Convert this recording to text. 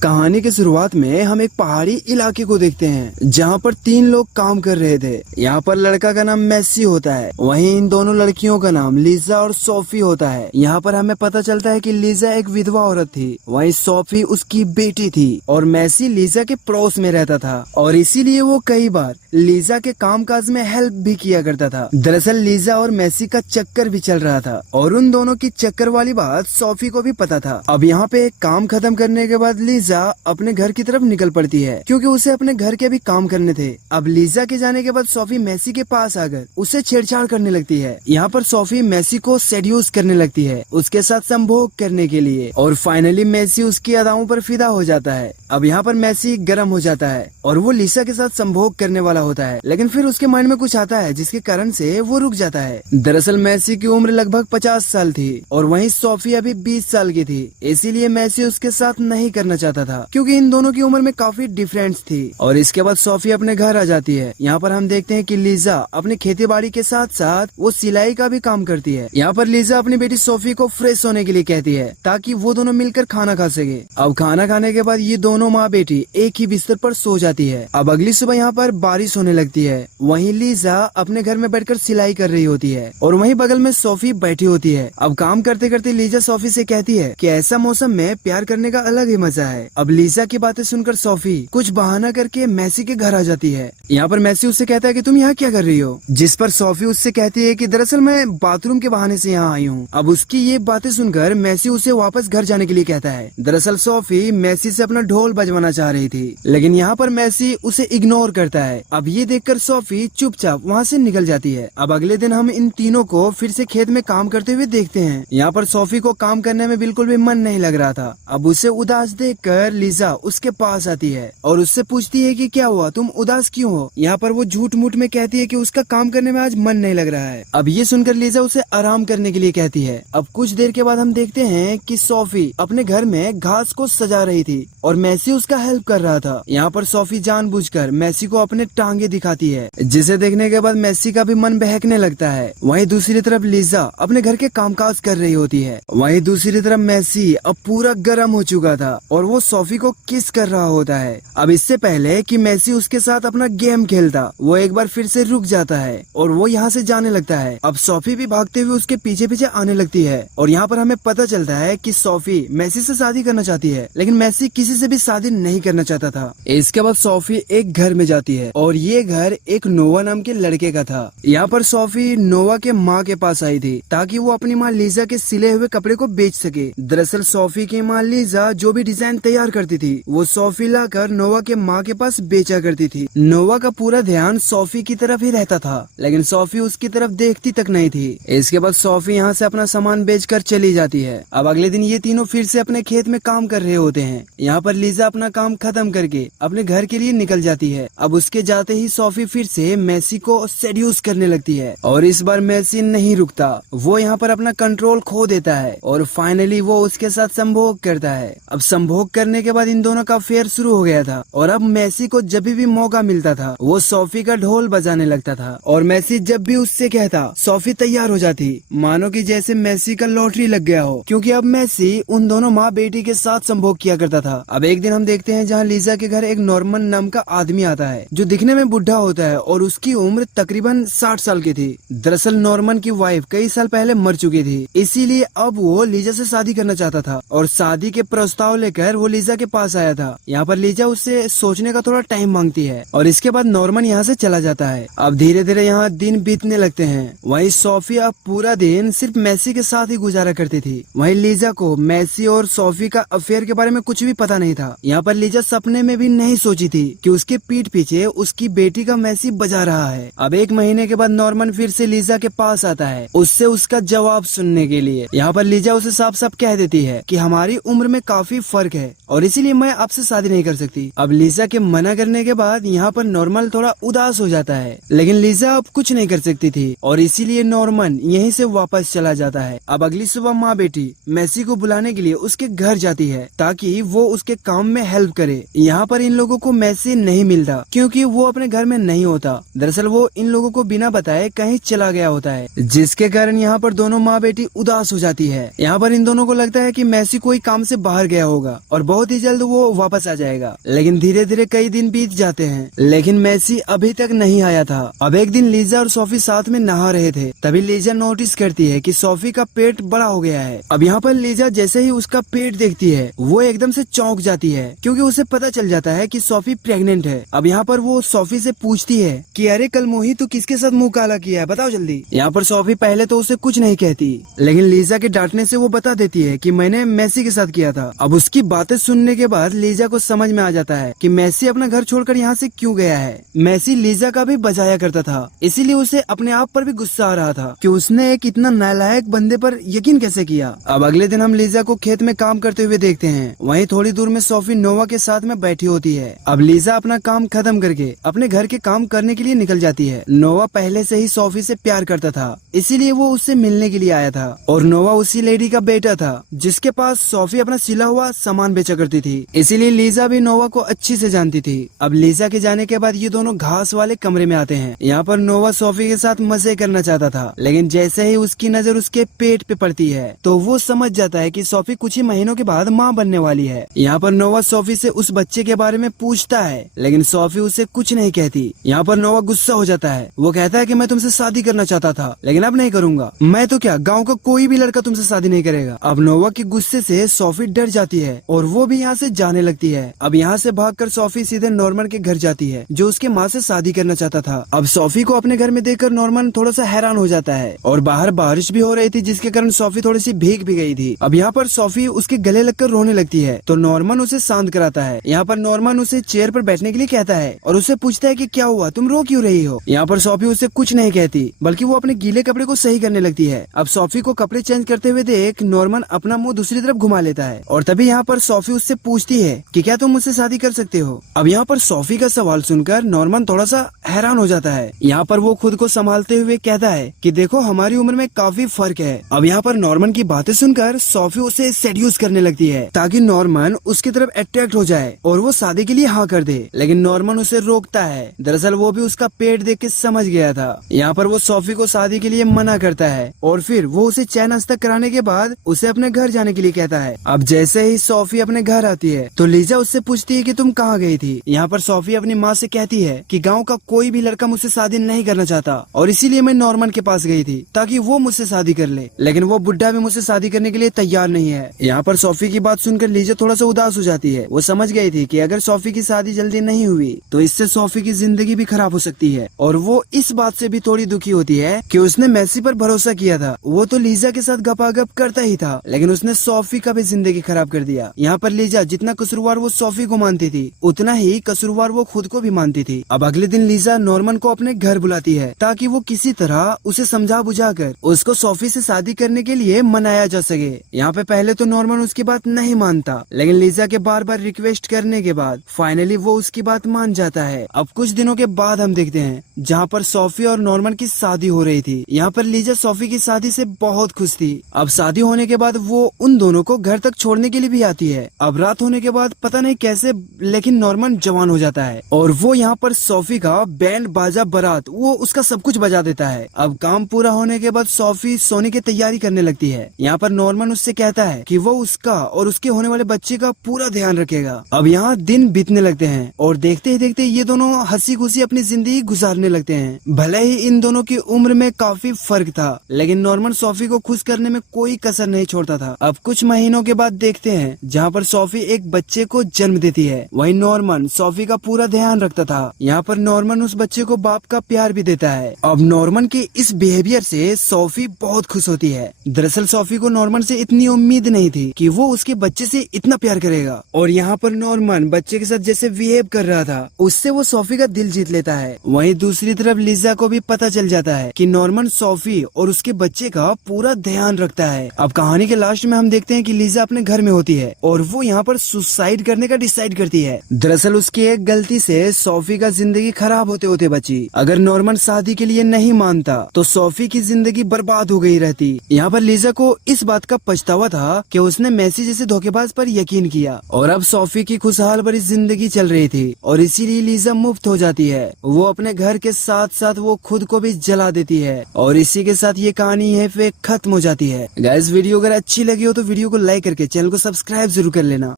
कहानी की शुरुआत में हम एक पहाड़ी इलाके को देखते हैं जहाँ पर 3 लोग काम कर रहे थे। यहाँ पर लड़का का नाम मेसी होता है, वहीं इन दोनों लड़कियों का नाम लीजा और सोफी होता है। यहाँ पर हमें पता चलता है कि लीजा एक विधवा औरत थी, वहीं सोफी उसकी बेटी थी और मेसी लीजा के पड़ोस में रहता था और इसीलिए वो कई बार लीजा के कामकाज में हेल्प भी किया करता था। दरअसल लीजा और मेसी का चक्कर भी चल रहा था और उन दोनों की चक्कर वाली बात सोफी को भी पता था। अब यहाँ पे काम खत्म करने के बाद लीजा अपने घर की तरफ निकल पड़ती है क्योंकि उसे अपने घर के भी काम करने थे। अब लीजा के जाने के बाद सोफी मेसी के पास आकर उससे छेड़छाड़ करने लगती है। यहाँ पर सोफी मेसी को सेड्यूस करने लगती है उसके साथ संभोग करने के लिए और फाइनली मेसी उसकी अदाओं पर फिदा हो जाता है। अब यहाँ पर मेसी गर्म हो जाता है और वो लीजा के साथ संभोग करने वाला होता है, लेकिन फिर उसके माइंड में कुछ आता है जिसके कारण से वो रुक जाता है। दरअसल मेसी की उम्र लगभग 50 साल थी और वहीं सोफी अभी 20 साल की थी, इसीलिए मेसी उसके साथ नहीं करना चाहता था क्योंकि इन दोनों की उम्र में काफी डिफरेंस थी। और इसके बाद सोफी अपने घर आ जाती है। यहाँ पर हम देखते हैं कि लीजा अपने खेती बाड़ी के साथ साथ वो सिलाई का भी काम करती है। यहाँ पर लीजा अपनी बेटी सोफी को फ्रेश होने के लिए कहती है ताकि वो दोनों मिलकर खाना खा सके। अब खाना खाने के बाद ये दोनों माँ बेटी एक ही बिस्तर पर सो जाती है। अब अगली सुबह यहाँ पर बारिश होने लगती है। वहीं लीजा अपने घर में बैठकर सिलाई कर रही होती है और वहीं बगल में सोफी बैठी होती है। अब काम करते करते लीजा सोफी से कहती है कि ऐसा मौसम में प्यार करने का अलग ही मजा है। अब लीजा की बातें सुनकर सोफी कुछ बहाना करके मेसी के घर आ जाती है। यहाँ पर मेसी उससे कहता है कि तुम यहाँ क्या कर रही हो, जिस पर सोफी उससे कहती है कि दरअसल मैं बाथरूम के बहाने से यहाँ आई हूँ। अब उसकी ये बातें सुनकर मेसी उसे वापस घर जाने के लिए कहता है। दरअसल सोफी मेसी से अपना ढोल बजवाना चाह रही थी, लेकिन यहाँ पर मेसी उसे इग्नोर करता है। अब ये देखकर सोफी चुपचाप वहाँ से निकल जाती है। अब अगले दिन हम इन तीनों को फिर से खेत में काम करते हुए देखते हैं। यहाँ पर सोफी को काम करने में बिल्कुल भी मन नहीं लग रहा था। अब उसे उदास देखकर लीजा उसके पास आती है और उससे पूछती है कि क्या हुआ, तुम उदास क्यों हो। यहाँ पर वो झूठ मूठ में कहती है कि उसका काम करने में आज मन नहीं लग रहा है। अब ये सुनकर लीजा उसे आराम करने के लिए कहती है। अब कुछ देर के बाद हम देखते हैं कि सोफी अपने घर में घास को सजा रही थी और मेसी उसका हेल्प कर रहा था। यहाँ पर सोफी जानबूझकर मेसी को अपने टांगे दिखाती है, जिसे देखने के बाद मेसी का भी मन बहकने लगता है। वहीं दूसरी तरफ लीजा अपने घर के कामकाज कर रही होती है। वहीं दूसरी तरफ मेसी अब पूरा गर्म हो चुका था और वो सोफी को किस कर रहा होता है। अब इससे पहले कि मेसी उसके साथ अपना गेम खेलता, वो एक बार फिर से रुक जाता है और वो यहाँ से जाने लगता है। अब सोफी भी भागते हुए उसके पीछे पीछे आने लगती है और यहाँ पर हमें पता चलता है कि सोफी मेसी से शादी करना चाहती है, लेकिन मेसी किसी से भी शादी नहीं करना चाहता था। इसके बाद सोफी एक घर में जाती है और ये घर एक नोवा नाम के लड़के का था। यहाँ पर सोफी नोवा के माँ के पास आई थी ताकि वो अपनी माँ लीजा के सिले हुए कपड़े को बेच सके। दरअसल सोफी की माँ लीजा जो भी डिजाइन तैयार करती थी वो सोफी लाकर नोवा के माँ के पास बेचा करती थी। नोवा का पूरा ध्यान सोफी की तरफ ही रहता था, लेकिन सोफी उसकी तरफ देखती तक नहीं थी। इसके बाद सोफी यहाँ से अपना सामान बेचकर चली जाती है। अब अगले दिन ये तीनों फिर से अपने खेत में काम कर रहे होते हैं। यहाँ पर लीजा अपना काम खत्म करके अपने घर के लिए निकल जाती है। अब उसके जाते ही सोफी फिर से मेसी को सेड्यूस करने लगती है और इस बार मेसी नहीं रुकता। वो यहाँ पर अपना कंट्रोल खो देता है और फाइनली वो उसके साथ संभोग करता है। अब संभोग करने के बाद इन दोनों का अफेयर शुरू हो गया था और अब मेसी को जब भी मौका मिलता था वो सोफी का ढोल बजाने लगता था और मेसी जब भी उससे कहता सोफी तैयार हो जाती, मानो कि जैसे मेसी का लॉटरी लग गया हो, क्योंकि अब मेसी उन दोनों माँ बेटी के साथ संभोग किया करता था। अब एक दिन हम देखते हैं जहाँ लीजा के घर एक नॉर्मन नाम का आदमी आता है जो दिखने में बुढ़ा होता है और उसकी उम्र तकरीबन 60 साल की थी। दरअसल नॉर्मन की वाइफ कई साल पहले मर चुकी थी, इसीलिए अब वो लीजा से शादी करना चाहता था और शादी के प्रस्ताव लेकर वो लीजा के पास आया था। यहाँ पर लीजा उससे सोचने का थोड़ा टाइम मांगती है और इसके बाद नॉर्मन यहाँ से चला जाता है। अब धीरे धीरे यहाँ दिन बीतने लगते हैं। वहीं सोफी अब पूरा दिन सिर्फ मेसी के साथ ही गुजारा करती थी। वहीं लीजा को मेसी और सोफी का अफेयर के बारे में कुछ भी पता नहीं था। यहाँ पर लीजा सपने में भी नहीं सोची थी कि उसके पीठ पीछे उसकी बेटी का मेसी बजा रहा है। अब 1 महीने के बाद नॉर्मन फिर से लीजा के पास आता है उससे उसका जवाब सुनने के लिए। यहाँ पर लीजा उसे साफ साफ कह देती है कि हमारी उम्र में काफी फर्क है और इसीलिए मैं आपसे शादी नहीं कर सकती। अब लीजा के मना करने के बाद यहाँ पर नॉर्मन थोड़ा उदास हो जाता है, लेकिन लीजा अब कुछ नहीं कर सकती थी और इसीलिए नॉर्मन यहीं से वापस चला जाता है। अब अगली सुबह माँ बेटी मेसी को बुलाने के लिए उसके घर जाती है ताकि वो उसके काम में हेल्प करे। यहाँ पर इन लोगों को मेसी नहीं मिलता क्योंकि वो अपने घर में नहीं होता। दरअसल वो इन लोगों को बिना बताए कहीं चला गया होता है, जिसके कारण यहाँ पर दोनों माँ बेटी उदास हो जाती है। यहाँ पर इन दोनों को लगता है कि मेसी कोई काम से बाहर गया होगा और बहुत बहुत ही जल्द वो वापस आ जाएगा। लेकिन धीरे धीरे कई दिन बीत जाते हैं, लेकिन मेसी अभी तक नहीं आया था। अब एक दिन लीजा और सोफी साथ में नहा रहे थे, तभी लीजा नोटिस करती है कि सोफी का पेट बड़ा हो गया है। अब यहाँ पर लीजा जैसे ही उसका पेट देखती है, वो एकदम से चौंक जाती है, क्योंकि उसे पता चल जाता है कि सोफी प्रेग्नेंट है। अब यहाँ पर वो सोफी से पूछती है कि अरे कल मोही तू किसके साथ मुंह काला किया है, बताओ जल्दी। यहाँ पर सोफी पहले तो उसे कुछ नहीं कहती, लेकिन लीजा के डांटने से वो बता देती है कि मैंने मेसी के साथ किया था। अब उसकी बातें सुनने के बाद लीजा को समझ में आ जाता है कि मेसी अपना घर छोड़कर यहाँ से क्यों गया है। मेसी लीजा का भी बजाया करता था, इसीलिए उसे अपने आप पर भी गुस्सा आ रहा था कि उसने एक इतना नालायक बंदे पर यकीन कैसे किया। अब अगले दिन हम लीजा को खेत में काम करते हुए देखते हैं। वहीं थोड़ी दूर में सोफी नोवा के साथ में बैठी होती है। अब लीजा अपना काम खत्म करके अपने घर के काम करने के लिए निकल जाती है। नोवा पहले से ही सोफी से प्यार करता था, इसीलिए वो उससे मिलने के लिए आया था। और नोवा उसी लेडी का बेटा था जिसके पास सोफी अपना सिला हुआ सामान बेचा करती थी, इसीलिए लीजा भी नोवा को अच्छी से जानती थी। अब लीजा के जाने के बाद ये दोनों घास वाले कमरे में आते हैं। यहाँ पर नोवा सोफी के साथ मजे करना चाहता था, लेकिन जैसे ही उसकी नजर उसके पेट पे पड़ती है तो वो समझ जाता है कि सोफी कुछ ही महीनों के बाद माँ बनने वाली है। यहाँ पर नोवा सोफी से उस बच्चे के बारे में पूछता है, लेकिन सोफी उसे कुछ नहीं कहती। यहाँ पर नोवा गुस्सा हो जाता है। वो कहता है कि मैं तुमसे शादी करना चाहता था, लेकिन अब नहीं करूंगा। मैं तो क्या, गाँव का कोई भी लड़का तुमसे शादी नहीं करेगा। अब नोवा के गुस्से से सोफी डर जाती है और वो भी यहाँ से जाने लगती है। अब यहाँ से भागकर सोफी सीधे नॉर्मन के घर जाती है, जो उसके माँ से शादी करना चाहता था। अब सोफी को अपने घर में देखकर नॉर्मन थोड़ा सा हैरान हो जाता है, और बाहर बारिश भी हो रही थी, जिसके कारण सोफी थोड़ी सी भीग भी गई थी। अब यहाँ पर सोफी उसके गले लगकर रोने लगती है, तो नॉर्मन उसे शांत कराता है। यहाँ पर नॉर्मन उसे चेयर पर बैठने के लिए कहता है और उससे पूछता है कि क्या हुआ, तुम रो क्यों रही हो। यहाँ पर सोफी उसे कुछ नहीं कहती, बल्कि वो अपने गीले कपड़े को सही करने लगती है। अब सोफी को कपड़े चेंज करते हुए देख नॉर्मन अपना मुंह दूसरी तरफ घुमा लेता है, और तभी यहाँ पर सोफी उससे पूछती है कि क्या तुम मुझसे शादी कर सकते हो। अब यहाँ पर सोफी का सवाल सुनकर नॉर्मन थोड़ा सा हैरान हो जाता है। यहाँ पर वो खुद को संभालते हुए कहता है कि देखो हमारी उम्र में काफी फर्क है। अब यहाँ पर नॉर्मन की बातें सुनकर सोफी उसे सेड्यूस करने लगती है, ताकि नॉर्मन उसकी तरफ अट्रैक्ट हो जाए और वो शादी के लिए हाँ कर दे। लेकिन नॉर्मन उसे रोकता है। दरअसल वो भी उसका पेट देख के समझ गया था। यहाँ पर वो सोफी को शादी के लिए मना करता है, और फिर वो उसे चैन हस्तक कराने के बाद उसे अपने घर जाने के लिए कहता है। अब जैसे ही सोफी अपने घर आती है तो लीजा उससे पूछती है कि तुम कहाँ गई थी। यहाँ पर सोफी अपनी माँ से कहती है कि गांव का कोई भी लड़का मुझसे शादी नहीं करना चाहता, और इसीलिए मैं नॉर्मन के पास गई थी ताकि वो मुझसे शादी कर ले, लेकिन वो बुढ़ा भी मुझसे शादी करने के लिए तैयार नहीं है। यहाँ पर सोफी की बात सुनकर लीजा थोड़ा सा उदास हो जाती है। वो समझ गई थी कि अगर सोफी की शादी जल्दी नहीं हुई तो इससे सोफी की जिंदगी भी खराब हो सकती है, और वो इस बात से भी थोड़ी दुखी होती है कि उसने मेसी पर भरोसा किया था। वो तो लीजा के साथ गपागप करता ही था, लेकिन उसने सोफी का भी जिंदगी खराब कर दिया। यहाँ पर लीजा जितना कसूरवार वो सोफी को मानती थी, उतना ही कसूरवार वो खुद को भी मानती थी। अब अगले दिन लीजा नॉर्मन को अपने घर बुलाती है, ताकि वो किसी तरह उसे समझा बुझाकर उसको सोफी से शादी करने के लिए मनाया जा सके। यहाँ पे पहले तो नॉर्मन उसकी बात नहीं मानता, लेकिन लीजा के बार बार रिक्वेस्ट करने के बाद फाइनली वो उसकी बात मान जाता है। अब कुछ दिनों के बाद हम देखते हैं जहाँ पर सोफी और नॉर्मन की शादी हो रही थी। यहाँ पर लीजा सोफी की शादी से बहुत खुश थी। अब शादी होने के बाद वो उन दोनों को घर तक छोड़ने के लिए भी आती है। अब रात होने के बाद पता नहीं कैसे, लेकिन नॉर्मन जवान हो जाता है, और वो यहाँ पर सोफी का बैंड बाजा बारात वो उसका सब कुछ बजा देता है। अब काम पूरा होने के बाद सोफी सोने की तैयारी करने लगती है। यहाँ पर नॉर्मन उससे कहता है कि वो उसका और उसके होने वाले बच्चे का पूरा ध्यान रखेगा। अब यहाँ दिन बीतने लगते हैं, और देखते ही देखते ये दोनों हंसी खुशी अपनी जिंदगी गुजारने लगते हैं। भले ही इन दोनों की उम्र में काफी फर्क था, लेकिन नॉर्मन सोफी को खुश करने में कोई कसर नहीं छोड़ता था। अब कुछ महीनों के बाद देखते हैं जहाँ पर सोफी एक बच्चे को जन्म देती है। वहीं नॉर्मन सोफी का पूरा ध्यान रखता था। यहाँ पर नॉर्मन उस बच्चे को बाप का प्यार भी देता है। अब नॉर्मन के इस बिहेवियर से सोफी बहुत खुश होती है। दरअसल सोफी को नॉर्मन से इतनी उम्मीद नहीं थी कि वो उसके बच्चे से इतना प्यार करेगा, और यहाँ पर नॉर्मन बच्चे के साथ जैसे बिहेव कर रहा था उससे वो सोफी का दिल जीत लेता है। वहीं दूसरी तरफ लीजा को भी पता चल जाता है कि नॉर्मन सोफी और उसके बच्चे का पूरा ध्यान रखता है। अब कहानी के लास्ट में हम देखते हैं कि लीजा अपने घर में होती है और वो यहाँ पर सुसाइड करने का डिसाइड करती है। दरअसल उसकी एक गलती से सोफी का जिंदगी खराब होते होते बची। अगर नॉर्मन शादी के लिए नहीं मानता तो सोफी की जिंदगी बर्बाद हो गई रहती। यहाँ पर लीजा को इस बात का पछतावा था कि उसने मेसी जैसे धोखेबाज पर यकीन किया, और अब सोफी की खुशहाल भरी जिंदगी चल रही थी, और इसीलिए लीजा मुफ्त हो जाती है। वो अपने घर के साथ साथ वो खुद को भी जला देती है, और इसी के साथ ये कहानी है फिर खत्म हो जाती है। गाइस वीडियो अगर अच्छी लगी हो तो वीडियो को लाइक करके चैनल को सब्सक्राइब जरूर कर लेना।